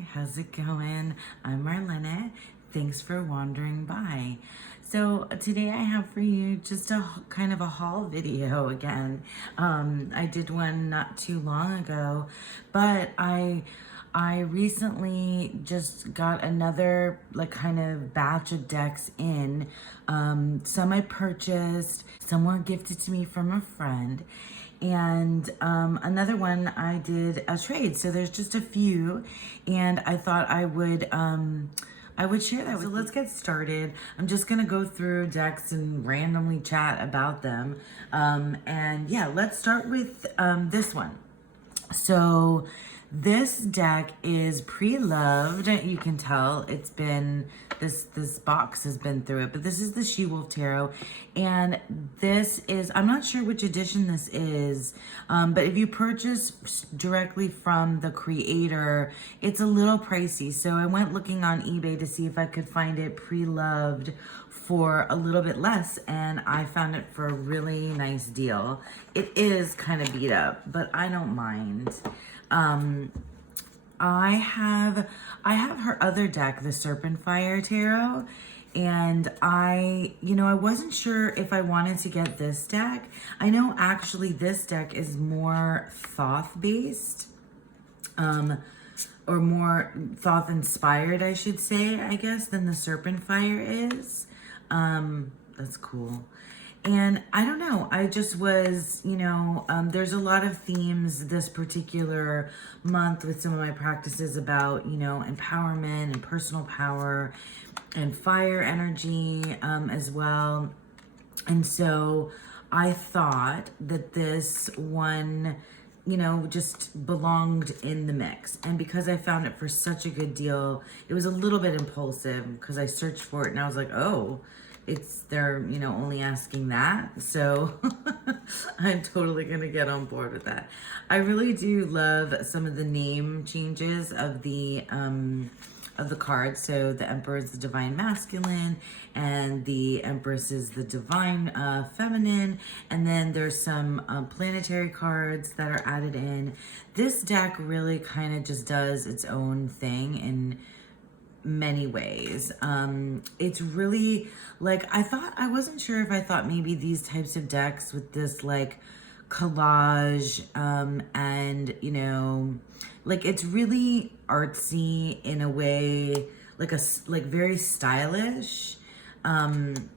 Hey, how's it going? I'm Marlena. Thanks for wandering by. So today I have for you just a kind of a haul video again. I did one not too long ago, but I recently just got another like kind of batch of decks in. Some I purchased, some were gifted to me from a friend. And another one I did a trade. So there's just a few, and I thought I would share that with you. So let's get started. I'm just gonna go through decks and randomly chat about them. And yeah, let's start with this one. So this deck is pre-loved. You can tell it's been, this box has been through it, but this is the Shoewolf Tarot. And this is, I'm not sure which edition this is, but if you purchase directly from the creator, it's a little pricey. So I went looking on eBay to see if I could find it pre-loved for a little bit less, and I found it for a really nice deal. It is kind of beat up, but I don't mind. I have her other deck, the Serpent Fire Tarot, and I wasn't sure if I wanted to get this deck. I know actually this deck is more Thoth based, or more Thoth inspired, I should say, I guess, than the Serpent Fire is. That's cool. And I don't know, I just was, there's a lot of themes this particular month with some of my practices about, empowerment and personal power and fire energy as well. And so I thought that this one, just belonged in the mix. And because I found it for such a good deal, it was a little bit impulsive because I searched for it and I was like, oh, they're only asking that, so I'm totally gonna get on board with that. I really do love some of the name changes of the cards. So the Emperor is the Divine Masculine, and the Empress is the Divine Feminine, and then there's some planetary cards that are added in. This deck really kind of just does its own thing in many ways. It's really like, I wasn't sure if I thought maybe these types of decks with this like collage and like it's really artsy in a way, like very stylish, and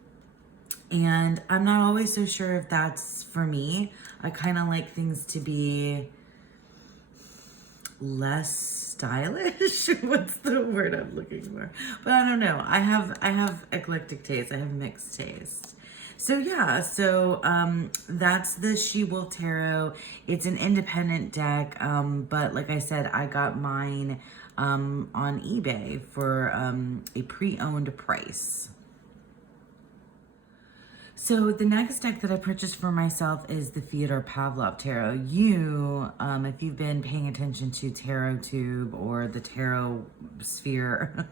I'm not always so sure if that's for me. I kind of like things to be less stylish. What's the word I'm looking for? But I don't know. I have eclectic taste. I have mixed taste. So yeah, that's the Shoewolf Tarot. It's an independent deck, but like I said, I got mine on eBay for a pre-owned price. So the next deck that I purchased for myself is the Pavlov Tarot. If you've been paying attention to Tarot Tube or the Tarot Sphere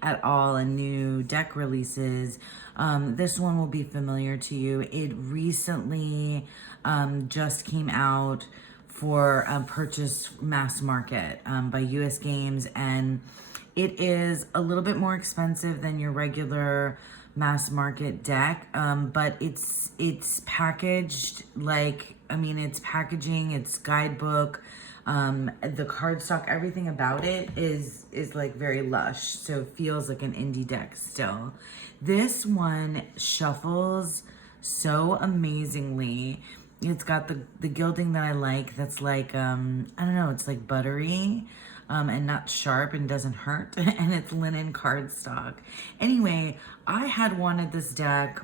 at all and new deck releases, this one will be familiar to you. It recently just came out for purchase mass market by US Games, and it is a little bit more expensive than your regular mass market deck, but it's packaged like, it's packaging, it's guidebook, the cardstock, everything about it is like very lush, so it feels like an indie deck still. This one shuffles so amazingly. It's got the gilding that I like, that's like I don't know, it's like buttery, and not sharp and doesn't hurt, and it's linen cardstock. Anyway, I had wanted this deck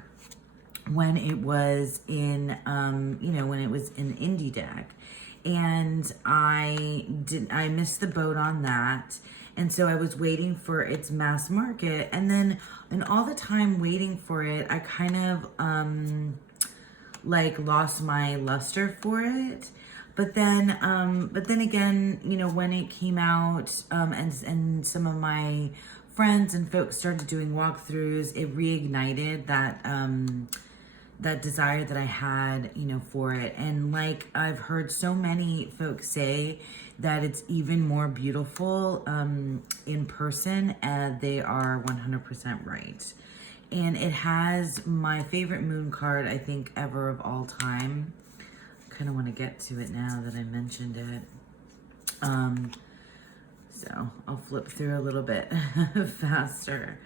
when it was in, when it was an indie deck, and I missed the boat on that, and so I was waiting for its mass market, and then in all the time waiting for it, I kind of like lost my luster for it. But then again, when it came out, and some of my friends and folks started doing walkthroughs, it reignited that desire that I had, you know, for it. And like I've heard so many folks say that it's even more beautiful in person, they are 100% right. And it has my favorite moon card, I think, ever of all time. I kind of want to get to it now that I mentioned it. So I'll flip through a little bit faster.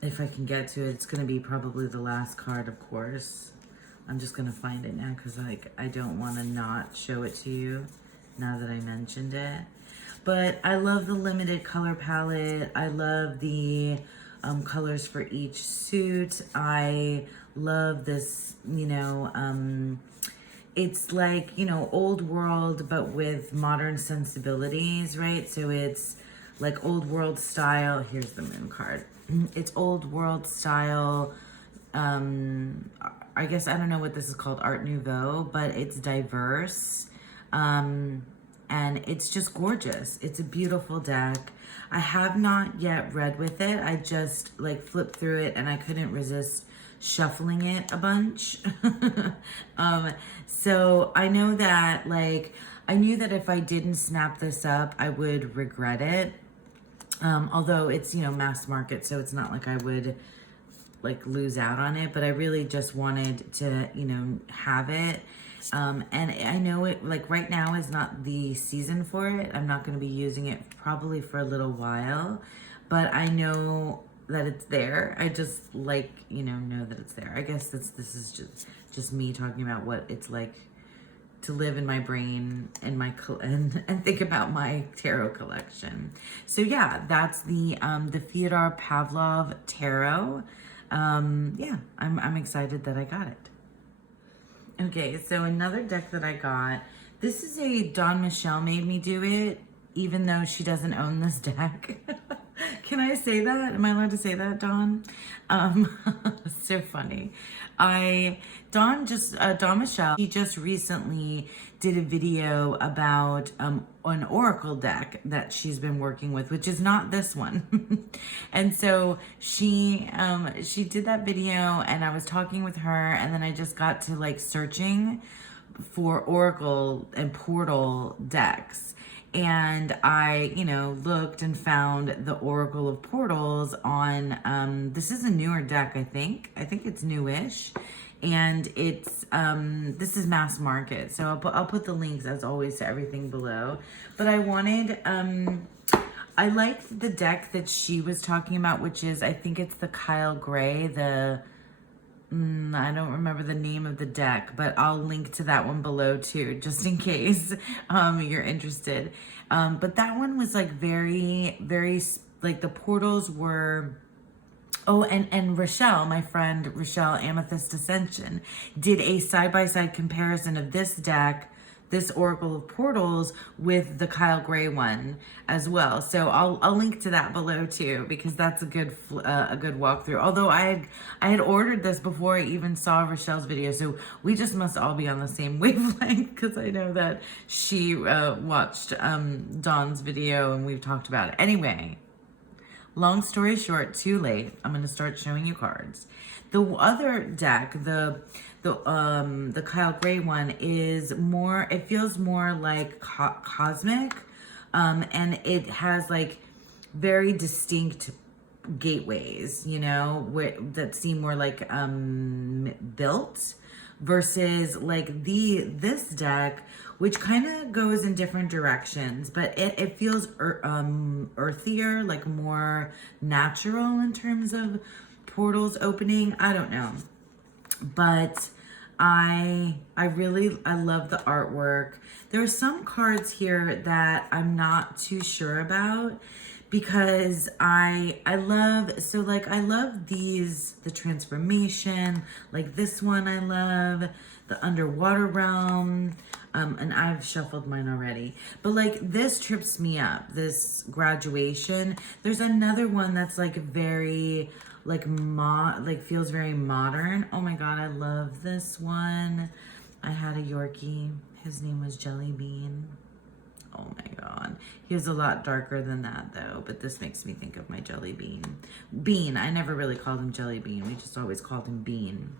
If I can get to it, it's going to be probably the last card, of course. I'm just going to find it now because like I don't want to not show it to you now that I mentioned it. But I love the limited color palette. I love the colors for each suit. I love this, you know, it's like, you know, old world, but with modern sensibilities, right? So it's like old world style. Here's the moon card. It's old world style. I guess, I don't know what this is called, Art Nouveau, but it's diverse. And it's just gorgeous. It's a beautiful deck. I have not yet read with it. I just like flipped through it and I couldn't resist shuffling it a bunch. So I know that like, I knew that if I didn't snap this up, I would regret it. Although it's, you know, mass market, so it's not like I would like lose out on it, but I really just wanted to, you know, have it. And I know it, like right now is not the season for it. I'm not going to be using it probably for a little while, but I know that it's there. I just like, you know that it's there. I guess this is just me talking about what it's like to live in my brain and my and think about my tarot collection. So yeah, that's the Fyodor Pavlov Tarot. Yeah, I'm excited that I got it. Okay, so another deck that I got, this is a Dawn Michelle made me do it, even though she doesn't own this deck. Can I say that? Am I allowed to say that, Dawn? So funny. Dawn Michelle, she just recently did a video about an oracle deck that she's been working with, which is not this one. And so she did that video and I was talking with her and then I just got to like searching for oracle and portal decks. And I, you know, looked and found the Oracle of Portals on, this is a newer deck, I think. I think it's newish. And it's, this is mass market. So I'll put the links as always to everything below. But I wanted, I liked the deck that she was talking about, which is, I think it's the Kyle Gray, I don't remember the name of the deck, but I'll link to that one below too, just in case you're interested. But that one was like very, very, like the portals were, oh, and Rochelle, my friend Rochelle, Amethyst Ascension, did a side-by-side comparison of this deck, this Oracle of Portals, with the Kyle Gray one as well. So I'll link to that below too, because that's a good walkthrough. Although I had ordered this before I even saw Rochelle's video, so we just must all be on the same wavelength, because I know that she watched Dawn's video and we've talked about it. Anyway, long story short, too late. I'm going to start showing you cards. The other deck, the Kyle Gray one, is more, it feels more like cosmic, and it has like very distinct gateways, you know, that seem more like built, versus like this deck, which kind of goes in different directions, but it feels earthier, like more natural in terms of portals opening. I don't know, but I love the artwork. There are some cards here that I'm not too sure about, because I love these, the transformation, like this one I love, the underwater realm, and I've shuffled mine already, but like this trips me up, this graduation. There's another one that's like very feels very modern. Oh my god, I love this one. I had a Yorkie, his name was Jelly Bean. Oh my god. He was a lot darker than that though, but this makes me think of my jelly bean. Bean, I never really called him jelly bean. We just always called him bean.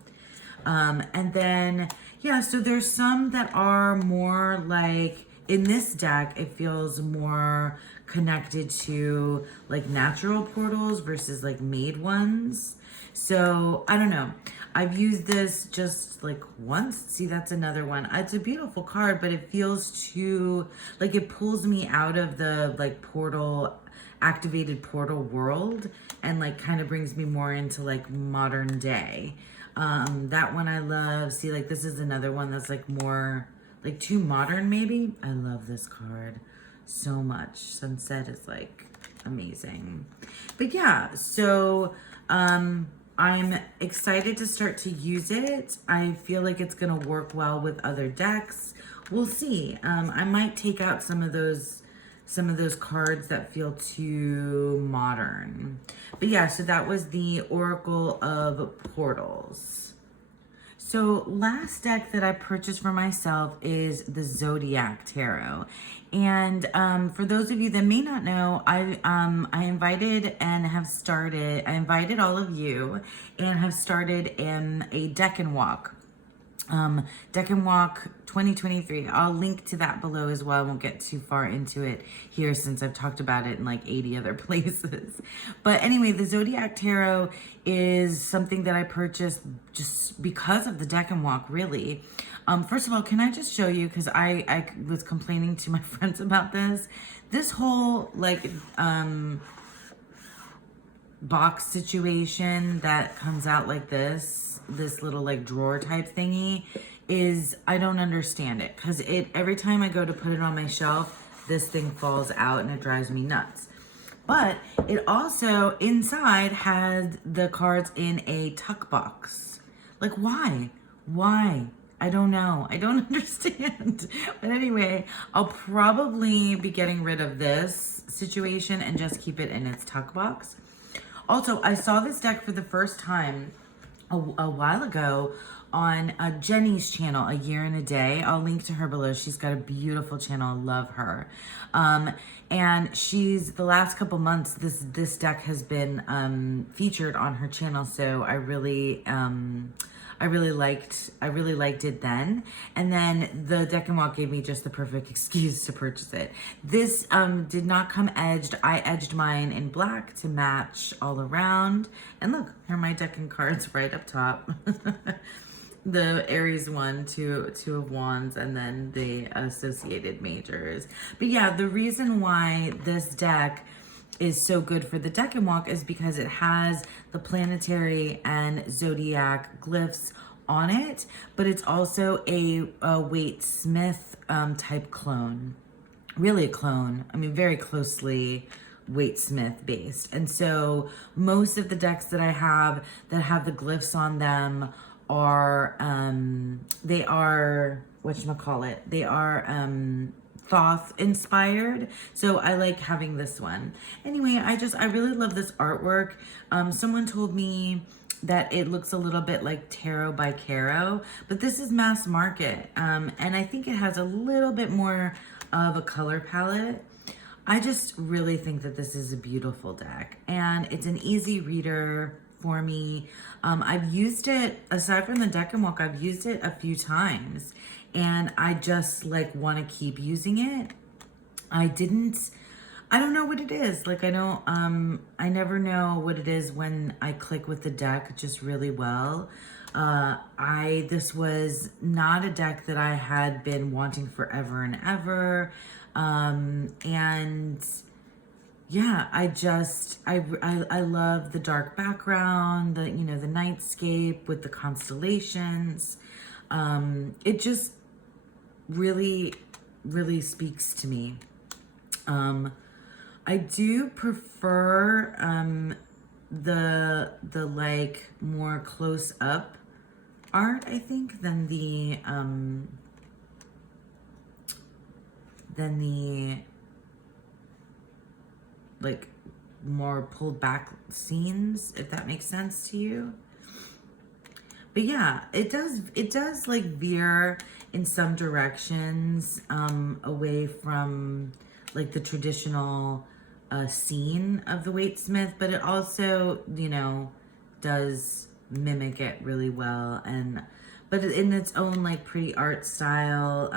And then, yeah, so there's some that are more like, in this deck, it feels more connected to like natural portals versus like made ones. So I don't know. I've used this just like once. See, that's another one. It's a beautiful card, but it feels too, like it pulls me out of the like portal, activated portal world and like kind of brings me more into like modern day. That one I love. See, like this is another one that's like more like too modern maybe. I love this card so much. Sunset is like amazing. But yeah, so I'm excited to start to use it. I feel like it's gonna work well with other decks. We'll see. I might take out some of those cards that feel too modern. But yeah, so that was the Oracle of Portals. So last deck that I purchased for myself is the Zodiac Tarot. And for those of you that may not know, I invited all of you and have started in a Decan Walk. Decan Walk 2023. I'll link to that below as well. I won't get too far into it here since I've talked about it in like 80 other places. But anyway, the Zodiac Tarot is something that I purchased just because of the Decan Walk, really. First of all, can I just show you, because I was complaining to my friends about this whole like box situation that comes out like this little like drawer type thingy is, I don't understand it, because every time I go to put it on my shelf, this thing falls out and it drives me nuts. But it also inside has the cards in a tuck box. Like why? I don't know. I don't understand. But anyway, I'll probably be getting rid of this situation and just keep it in its tuck box. Also, I saw this deck for the first time a while ago on Jenny's channel, A Year and a Day. I'll link to her below. She's got a beautiful channel. I love her. And she's, the last couple months, this deck has been featured on her channel. So I really liked it then. And then the Decan Walk gave me just the perfect excuse to purchase it. This did not come edged. I edged mine in black to match all around. And look, here are my Decan cards right up top. The Aries one, two of Wands, and then the associated majors. But yeah, the reason why this deck is so good for the Decan Walk is because it has the planetary and zodiac glyphs on it, but it's also a Waite Smith type clone. Really a clone. I mean, very closely Waite Smith based. And so most of the decks that I have that have the glyphs on them are, they are, whatchamacallit, they are Thoth inspired. So I like having this one. Anyway, I really love this artwork. Someone told me that it looks a little bit like Tarot by Caro, but this is mass market. And I think it has a little bit more of a color palette. I just really think that this is a beautiful deck and it's an easy reader for me. I've used it, aside from the Decan Walk, I've used it a few times and I just like want to keep using it. I don't know what it is. Like I never know what it is when I click with the deck just really well. This was not a deck that I had been wanting forever and ever. And yeah, I love the dark background, the nightscape with the constellations. It just really, really speaks to me. I do prefer the like more close up art, I think, than the like more pulled back scenes, if that makes sense to you. But yeah, it does like veer in some directions away from like the traditional scene of the Waitsmith, but it also, does mimic it really well, and but in its own like pretty art style.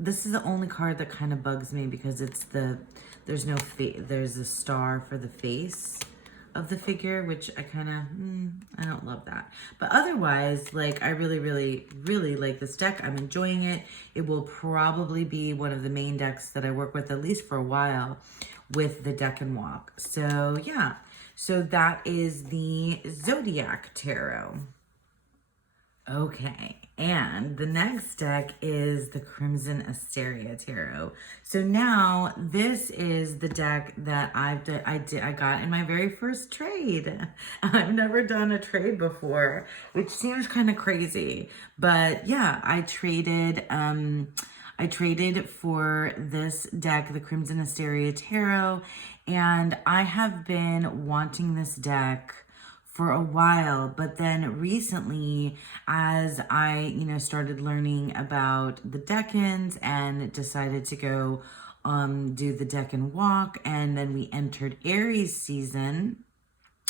This is the only card that kind of bugs me because there's no there's a star for the face of the figure, which I kind of, I don't love that. But otherwise, like, I really, really, really like this deck. I'm enjoying it. It will probably be one of the main decks that I work with, at least for a while, with the Decan Walk. So yeah, so that is the Zodiac Tarot. Okay, and the next deck is the Crimson Asteria Tarot. So now this is the deck that I got in my very first trade. I've never done a trade before, which seems kind of crazy, but yeah, I traded for this deck, the Crimson Asteria Tarot, and I have been wanting this deck for a while, but then recently, as I, started learning about the Decans and decided to go do the Decan Walk, and then we entered Aries season,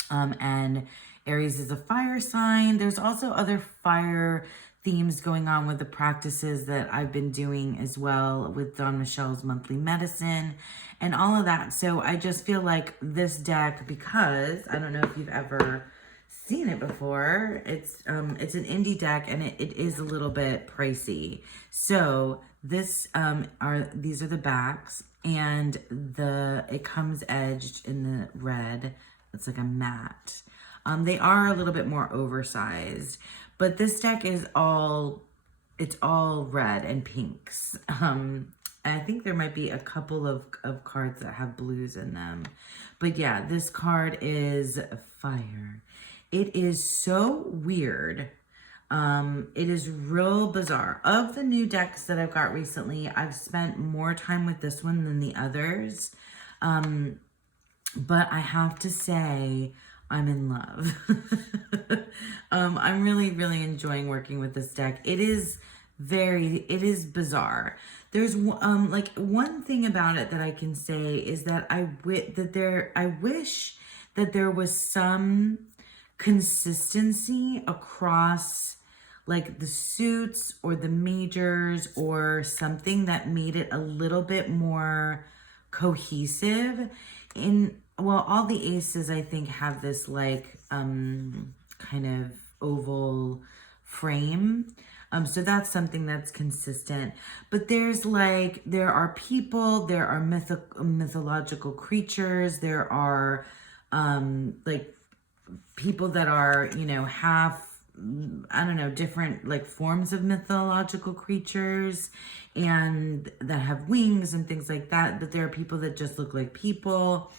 and Aries is a fire sign. There's also other fire themes going on with the practices that I've been doing as well with Dawn Michelle's monthly medicine and all of that. So I just feel like this deck, because I don't know if you've ever seen it before, it's an indie deck, and it is a little bit pricey. So these are the backs, and it comes edged in the red. It's like a matte. They are a little bit more oversized, but this deck is all red and pinks. And I think there might be a couple of cards that have blues in them. But yeah, this card is fire. It is so weird. It is real bizarre. Of the new decks that I've got recently, I've spent more time with this one than the others. But I have to say, I'm in love. I'm really, really enjoying working with this deck. It is bizarre. There's like one thing about it that I can say is that I wish that there was some consistency across like the suits or the majors, or something that made it a little bit more cohesive. All the aces I think have this like kind of oval frame. So that's something that's consistent. But there are people, there are mythological creatures, there are like people that are, half, I don't know, different like forms of mythological creatures, and that have wings and things like that. But there are people that just look like people.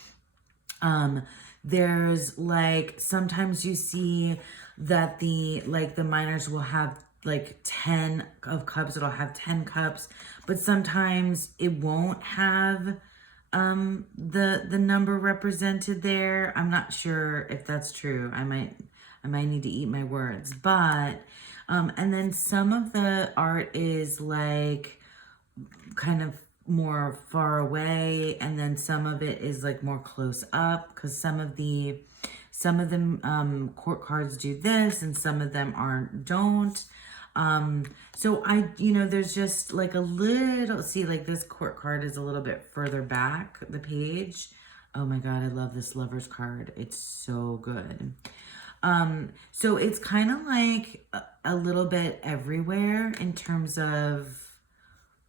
There's like, sometimes you see that the minors will have like 10 of cups, it'll have 10 cups, but sometimes it won't have the number represented there. I'm not sure if that's true. I might need to eat my words, but and then some of the art is like kind of more far away, and then some of it is like more close up, because some of them court cards do this and some of them don't. So there's just like a little, see, like this court card is a little bit further back the page. Oh my God, I love this Lover's card. It's so good. So it's kind of like a little bit everywhere in terms of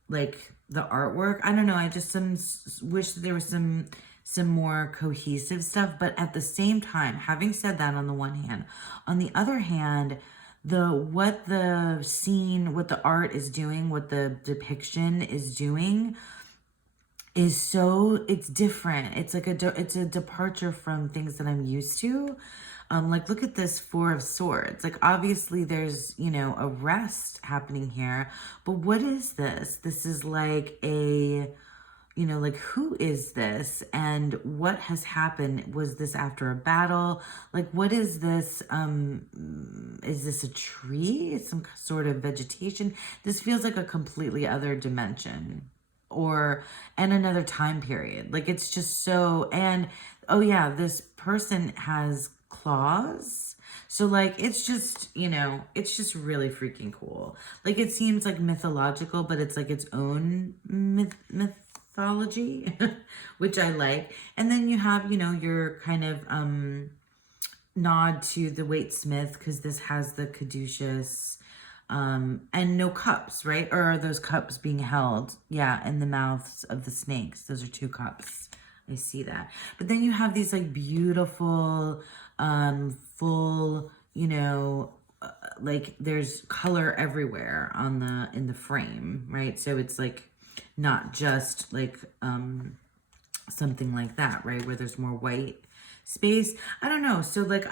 like the artwork. I don't know. I just wish that there was some more cohesive stuff, but at the same time, having said that, on the one hand, on the other hand, what the art is doing, what the depiction is doing is it's different. It's like it's a departure from things that I'm used to. Like look at this Four of Swords. Like obviously there's, a rest happening here, but what is this? This is like a, you know, like, who is this and what has happened? Was this after a battle? Like, what is this? Is this a tree? Some sort of vegetation? This feels like a completely other dimension and another time period. Like, it's just so, and oh yeah, this person has claws. So like, it's just, you know, it's just really freaking cool. Like, it seems like mythological, but it's like its own mythology, which I like. And then you have, you know, your kind of nod to the Waite Smith, because this has the caduceus, and no cups, right? Or are those cups being held? Yeah, in the mouths of the snakes. Those are 2 cups. I see that. But then you have these like beautiful, full, you know, like there's color everywhere in the frame, right? So it's like not just like something like that, right? Where there's more white space. I don't know. So like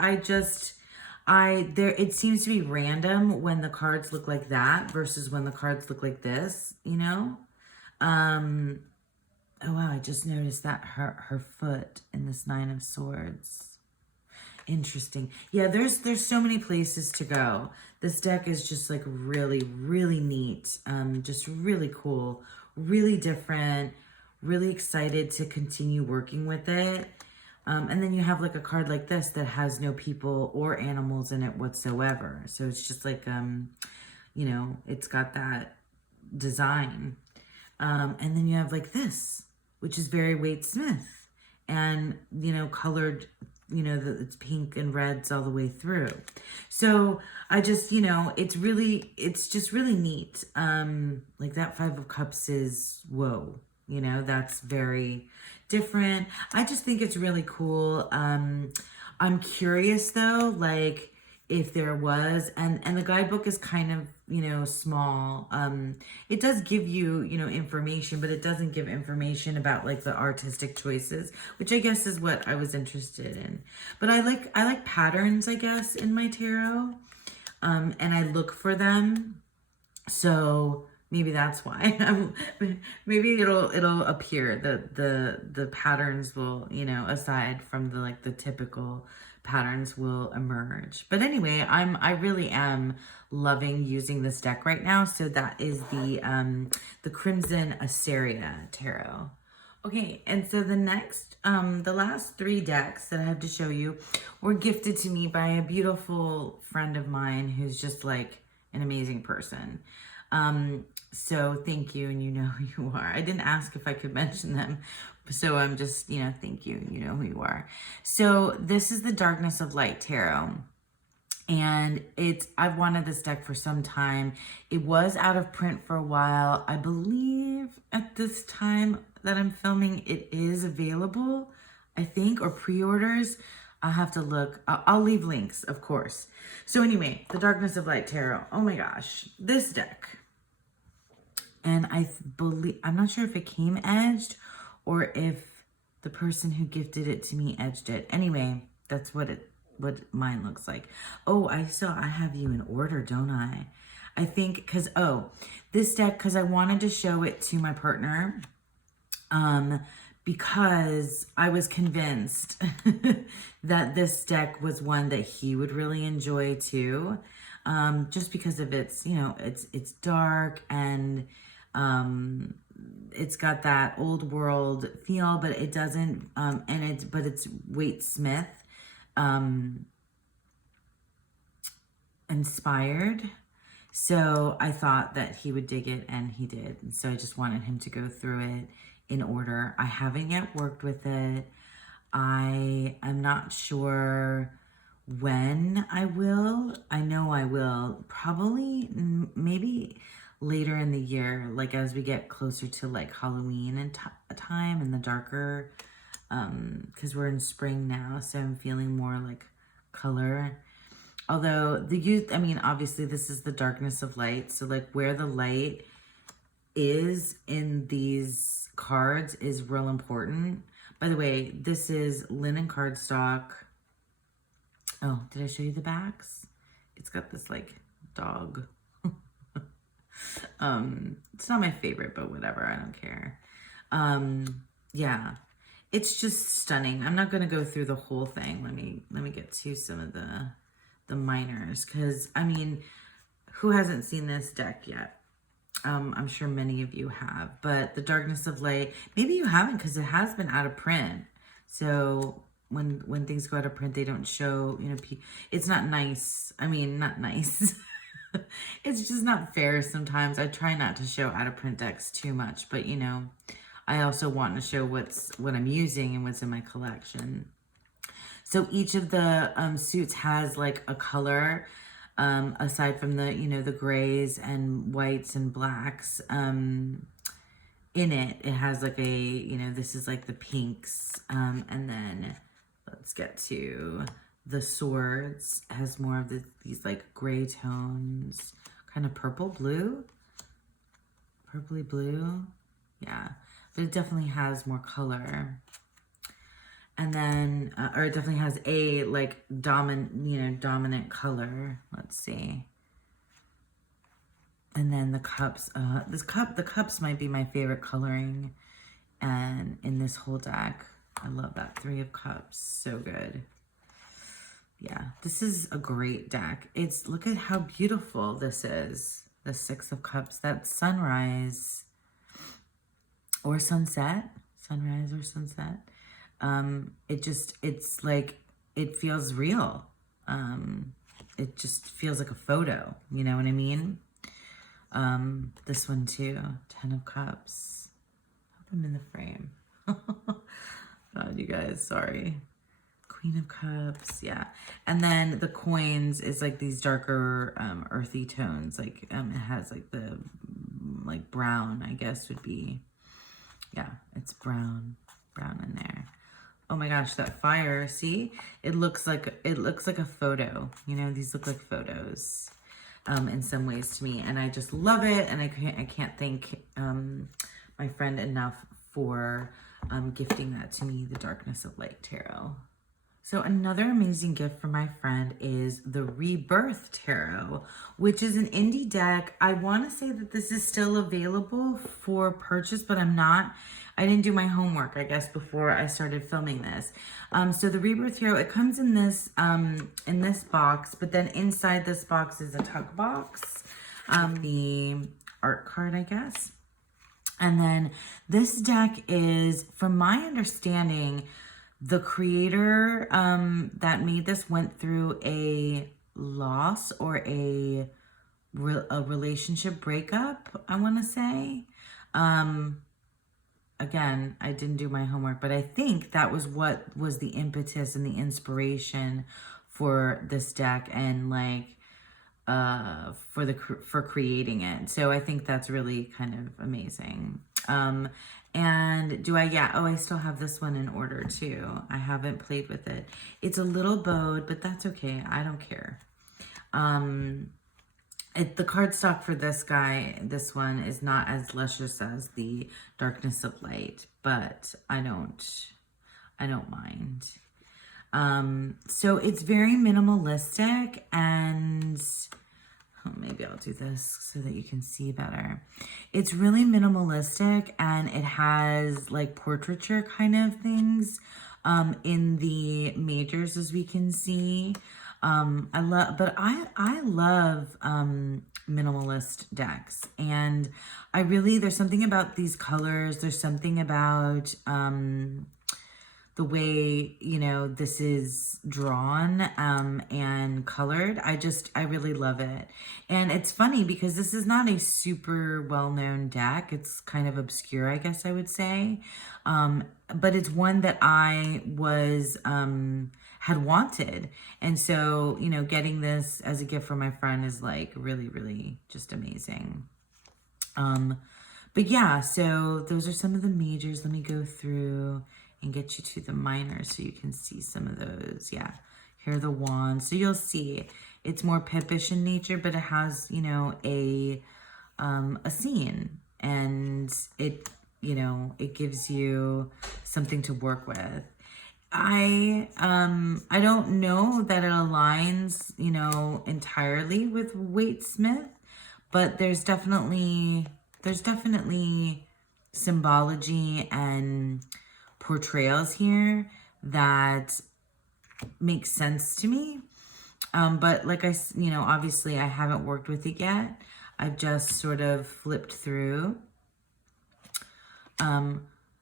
it seems to be random when the cards look like that versus when the cards look like this, you know? Oh wow, I just noticed that her foot in this 9 of Swords. Interesting. Yeah, there's so many places to go. This deck is just like really, really neat. Just really cool, really different, really excited to continue working with it. And then you have like a card like this that has no people or animals in it whatsoever. So it's just like, you know, it's got that design. And then you have like this, which is very Waite Smith, and, you know, colored, you know, it's pink and reds all the way through. So I just, you know, it's just really neat. Like that 5 of Cups is, whoa, you know, that's very different. I just think it's really cool. I'm curious though, like, if there was, and the guidebook is kind of, you know, small. It does give you, you know, information, but it doesn't give information about like the artistic choices, which I guess is what I was interested in. But I like patterns, I guess, in my tarot. And I look for them. So maybe that's why. Maybe it'll appear that the patterns will, you know, aside from the typical patterns, will emerge. But anyway, I really am loving using this deck right now. So that is the Crimson Asteria Tarot. Okay, and so the next, the last 3 decks that I have to show you were gifted to me by a beautiful friend of mine who's just like an amazing person. So thank you, and you know who you are. I didn't ask if I could mention them, so I'm just, you know, thank you, and you know who you are. So this is the Darkness of Light Tarot, and I've wanted this deck for some time. It was out of print for a while. I believe at this time that I'm filming, it is available, I think, or pre-orders. I'll have to look. I'll leave links, of course. So anyway, the Darkness of Light Tarot. Oh my gosh, this deck. And I'm not sure if it came edged or if the person who gifted it to me edged it. Anyway, that's what mine looks like. Oh, I have you in order, don't I? I think this deck, because I wanted to show it to my partner, because I was convinced that this deck was one that he would really enjoy too. Just because of its, you know, it's dark, and it's got that old world feel, but it doesn't, but it's Waite Smith inspired. So I thought that he would dig it, and he did. And so I just wanted him to go through it in order. I haven't yet worked with it. I am not sure when I will. I know I will probably maybe later in the year, like as we get closer to like Halloween and time and the darker, because we're in spring now, so I'm feeling more like color. Although obviously this is the Darkness of Light, so like where the light is in these cards is real important. By the way, this is linen cardstock. Oh, did I show you the backs? It's got this like dog. It's not my favorite, but whatever, I don't care. Yeah, it's just stunning. I'm not going to go through the whole thing. Let me get to some of the minors, because I mean, who hasn't seen this deck yet? I'm sure many of you have, but the Darkness of Light, maybe you haven't because it has been out of print. So when things go out of print, they don't show, you know, it's not nice. I mean, not nice. It's just not fair sometimes. I try not to show out of print decks too much, but you know, I also want to show what I'm using and what's in my collection. So each of the suits has like a color, aside from the, you know, the grays and whites and blacks. In it has like a, you know, this is like the pinks. And then let's get to the swords. It has more of these like gray tones, kind of purpley blue. Yeah, but it definitely has more color. And then, or it definitely has a like dominant color. Let's see. And then the cups, the cups might be my favorite coloring. And in this whole deck, I love that 3 of Cups, so good. Yeah, this is a great deck. Look at how beautiful this is. The 6 of Cups, that's sunrise or sunset, sunrise or sunset. It's like, it feels real. It just feels like a photo, you know what I mean? This one too, 10 of Cups. Hope I'm in the frame. God, you guys, sorry. Queen of Cups, yeah. And then the coins is like these darker, earthy tones. Like, it has like the, like brown, I guess would be, yeah, it's brown in there. Oh my gosh, that fire, see? It looks like a photo. You know, these look like photos in some ways to me. And I just love it. And I can't thank my friend enough for gifting that to me, the Darkness of Light Tarot. So another amazing gift from my friend is the Rebirth Tarot, which is an indie deck. I want to say that this is still available for purchase, but I didn't do my homework, I guess, before I started filming this. So the Rebirth Tarot, it comes in this box, but then inside this box is a tuck box, the art card, I guess. And then this deck is, from my understanding, the creator that made this went through a loss or a relationship breakup, I want to say. Again, I didn't do my homework, but I think that was what was the impetus and the inspiration for this deck and like for creating it. So I think that's really kind of amazing. And I still have this one in order too. I haven't played with it. It's a little bowed, but that's okay. I don't care. The cardstock for this one is not as luscious as the Darkness of Light, but I don't mind. So it's very minimalistic, and maybe I'll do this so that you can see better. It's really minimalistic, and it has like portraiture kind of things in the majors, as we can see. I love minimalist decks, and there's something about these colors. There's something about the way, you know, this is drawn and colored. I really love it. And it's funny because this is not a super well-known deck. It's kind of obscure, I guess I would say. But it's one that I had wanted. And so, you know, getting this as a gift from my friend is like really, really just amazing. But yeah, so those are some of the majors. Let me go through and get you to the minors so you can see some of those. Yeah, here are the wands. So you'll see it's more pippish in nature, but it has, you know, a scene, and it, you know, it gives you something to work with. I don't know that it aligns, you know, entirely with Waite Smith, but there's definitely symbology and portrayals here that make sense to me. But like obviously I haven't worked with it yet. I've just sort of flipped through.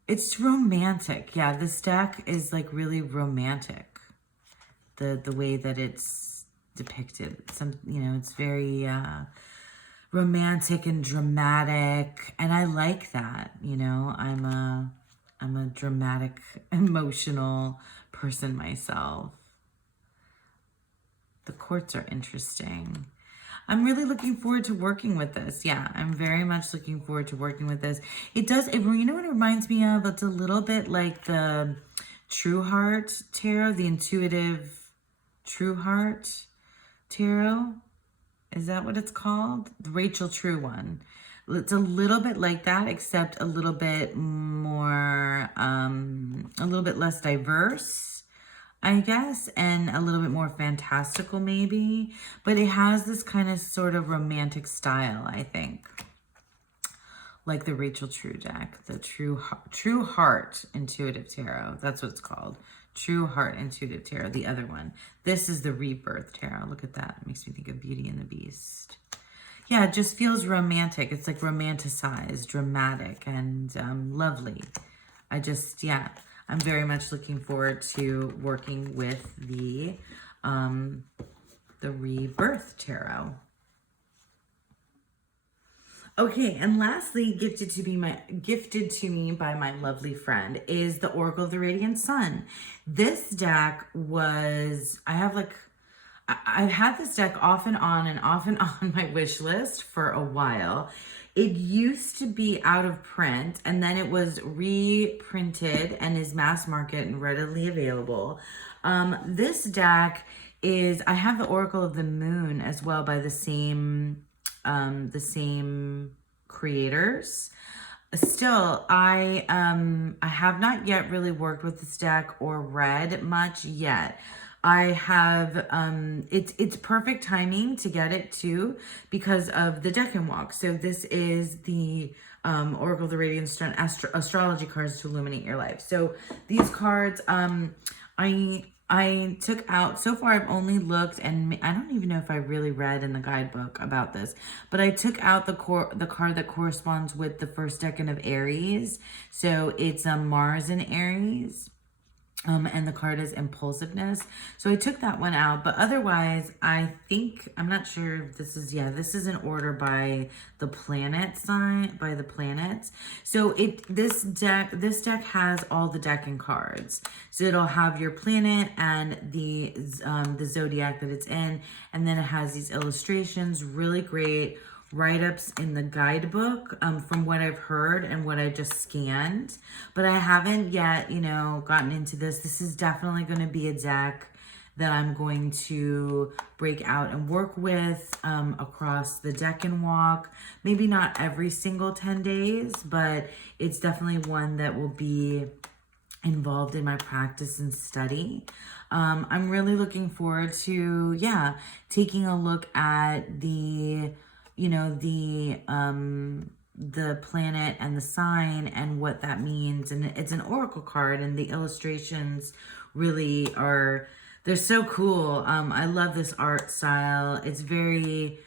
It's romantic. Yeah, this deck is like really romantic. The way that it's depicted. It's very romantic and dramatic, and I like that. I'm a dramatic, emotional person myself. The courts are interesting. I'm really looking forward to working with this. Yeah, I'm very much looking forward to working with this. It does, you know what it reminds me of? It's a little bit like the True Heart Tarot, the intuitive True Heart Tarot. Is that what it's called? The Rachel True one. It's a little bit like that, except a little bit more, a little bit less diverse, I guess, and a little bit more fantastical maybe. But it has this kind of sort of romantic style, I think. Like the Rachel True deck, the True Heart Intuitive Tarot. That's what it's called. True Heart Intuitive Tarot, the other one. This is the Rebirth Tarot. Look at that. It makes me think of Beauty and the Beast. Yeah, it just feels romantic. It's like romanticized, dramatic, and lovely. I'm very much looking forward to working with the Rebirth Tarot. Okay, and lastly, gifted to me by my lovely friend is the Oracle of the Radiant Sun. This deck was, I've had this deck off and on my wish list for a while. It used to be out of print, and then it was reprinted and is mass market and readily available. This deck is, I have the Oracle of the Moon as well by the same creators. Still, I have not yet really worked with this deck or read much yet. I have, it's perfect timing to get it too because of the Decan Walk. So this is the Oracle of the Radiant Sun astrology cards to illuminate your life. So these cards, I took out, so far I've only looked, and I don't even know if I really read in the guidebook about this, but I took out the card that corresponds with the first decan of Aries. So it's Mars in Aries. And the card is impulsiveness. So I took that one out, but otherwise I'm not sure if this is in order by the planet sign, by the planets. So this deck has all the Decan cards. So it'll have your planet and the zodiac that it's in, and then it has these illustrations, really great write-ups in the guidebook from what I've heard and what I just scanned, but I haven't yet gotten into this. This is definitely going to be a deck that I'm going to break out and work with across the Decan Walk. Maybe not every single 10 days, but it's definitely one that will be involved in my practice and study. I'm really looking forward to taking a look at the planet and the sign and what that means. And it's an oracle card, and the illustrations really they're so cool. I love this art style. It's very,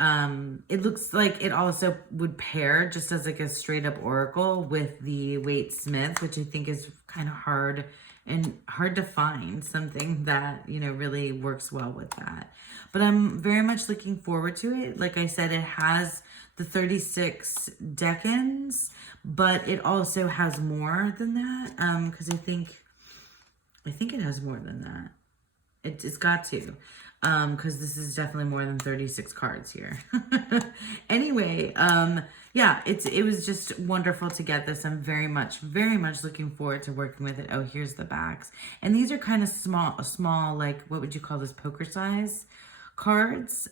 it looks like it also would pair just as like a straight up oracle with the Waite Smith, which I think is kind of hard to find something that, really works well with that. But I'm very much looking forward to it. Like I said, it has the 36 decans, but it also has more than that. Because I think it has more than that. It's got to. Because this is definitely more than 36 cards here. Anyway, it was just wonderful to get this. I'm very much looking forward to working with it. Oh, here's the backs. And these are kind of small, like, what would you call this, poker size cards?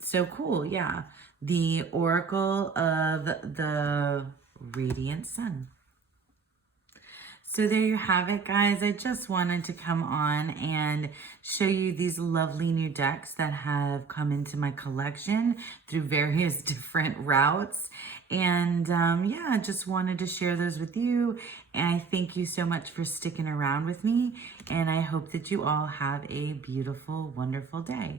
So cool, yeah. The Oracle of the Radiant Sun. So there you have it, guys. I just wanted to come on and show you these lovely new decks that have come into my collection through various different routes. And yeah, I just wanted to share those with you. And I thank you so much for sticking around with me. And I hope that you all have a beautiful, wonderful day.